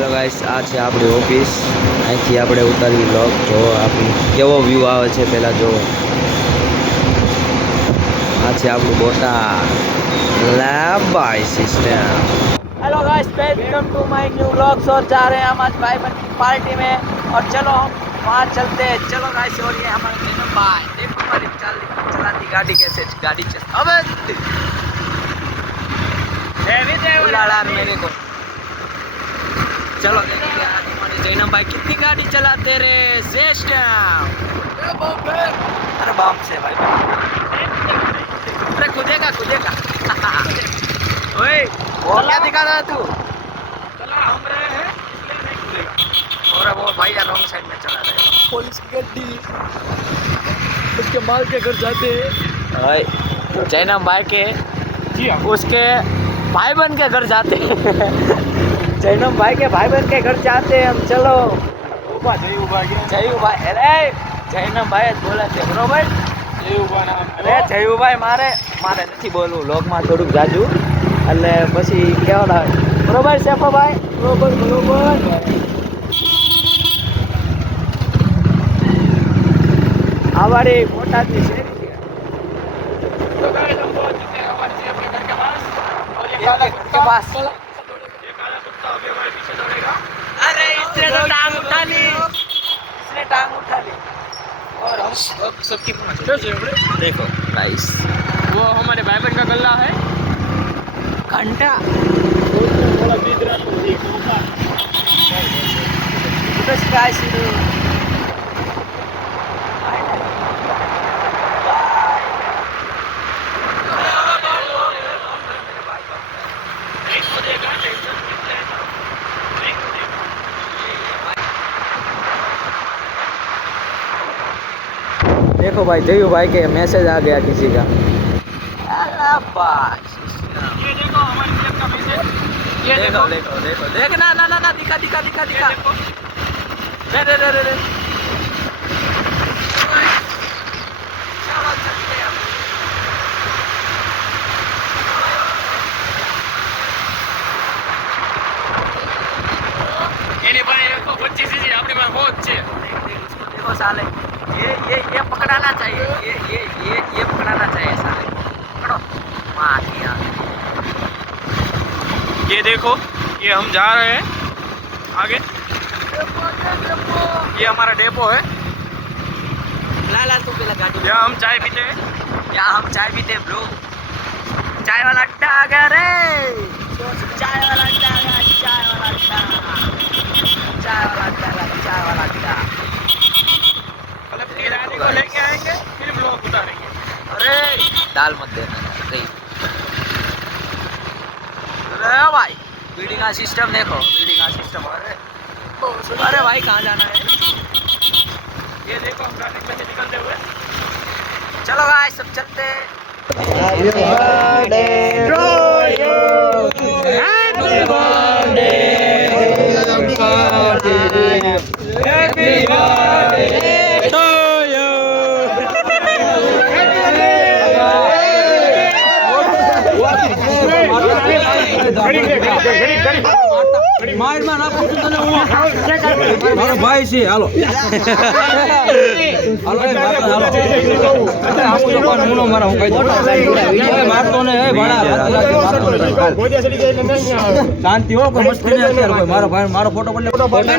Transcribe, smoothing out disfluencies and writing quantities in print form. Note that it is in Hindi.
હેલો ગાઈસ, આ છે આપણી ઓફિસ. અહીંથી આપણે ઉતારી વ્લોગ. જો આપણું કેવો વ્યૂ આવે છે પહેલાં જો. આ છે આપણું બોટા बाय system. Hello guys, welcome to my new vlogs. और जा रहे हैं हम आज भाई बहन की पार्टी में. और चलो हम वहाँ चलते हैं. चलो गाइस, और ये हमारे जन्म भाई देखो हमारी चलाती गाड़ी कैसे गाड़ी चल. अबे लाड़ा मेरे को. चलो देखिए हमारे जैनम भाई कितनी गाड़ी चलाते रे. सिस्टम अरे बाप से भाई. अरे कूदेगा कूदेगा. ओए वो क्या दिखा रहा है तू. चला हम रहे हैं इसलिए नहीं कूदेगा. और वो भाई रॉन्ग साइड में चला रहे हैं. पुलिस की गाड़ी उसके माल के घर जाते हैं. ओए जैनम भाई के जी उसके भाई बहन के घर जाते हैं. जैनम भाई के भाई बहन के घर जाते हैं हम. चलो जयूभाई. अरे जैनम भाई बोला છે બરોબર. અરે જયુભાઈ મારે નથી બોલવું લોકમાં થોડુંક જાજુ એટલે પછી કેવા બરોબર છે ભાઈ. બરોબર આ વાળી બોટાદની છે. के पास अरे इसने तो टांग उठा ली. इसने टांग उठा ली. और हम सबकी देखो गाइस, वो हमारे भाई बहन का गला है. घंटा गाइस. देखो भाई जयू भाई के मैसेज आ गया किसी का. ये देखो हमारे पीएम का मैसेज. ये देखो देखो देखो देख ना ना ना ना दिखा दिखा दिखा दिखा. रे रे रे रे रे. એની પાસે 125 સીસી આપણી પાસે હોત છે. देखो साले ये पकड़ाना चाहिए. ये पकड़ाना चाहिए साले. पकड़ो मार दिया. ये देखो, ये हम जा रहे हैं आगे. ये हमारा डेपो है. ला तो पहले गाड़ी. यहाँ हम चाय पीते हैं. यहाँ हम चाय पीते हैं ब्रो. चाय वाला अड्डा आ गया रे. चाय वाला अड्डा आ गया. चाय वाला अड्डा. चाय वाला अड्डा. चाय वाला अड्डा. को लेके आएंगे फिर ब्लॉग उतारेंगे. अरे दाल मत देना. अरे भाई बीड़ी का सिस्टम देखो. बीड़ी का सिस्टम. अरे भाई कहाँ जाना है. ये देखो हम ट्रैफिक में से निकलते हुए. चलो भाई सब चलते. Happy birthday to you. Happy birthday. Happy birthday. મારો ભાઈ છે. હાલો મારા હું કઈ મારતો ને શાંતિ હો. કોઈ મસ્તી નહીં. અત્યારે કોઈ મારો ભાઈ મારો ફોટો પડે.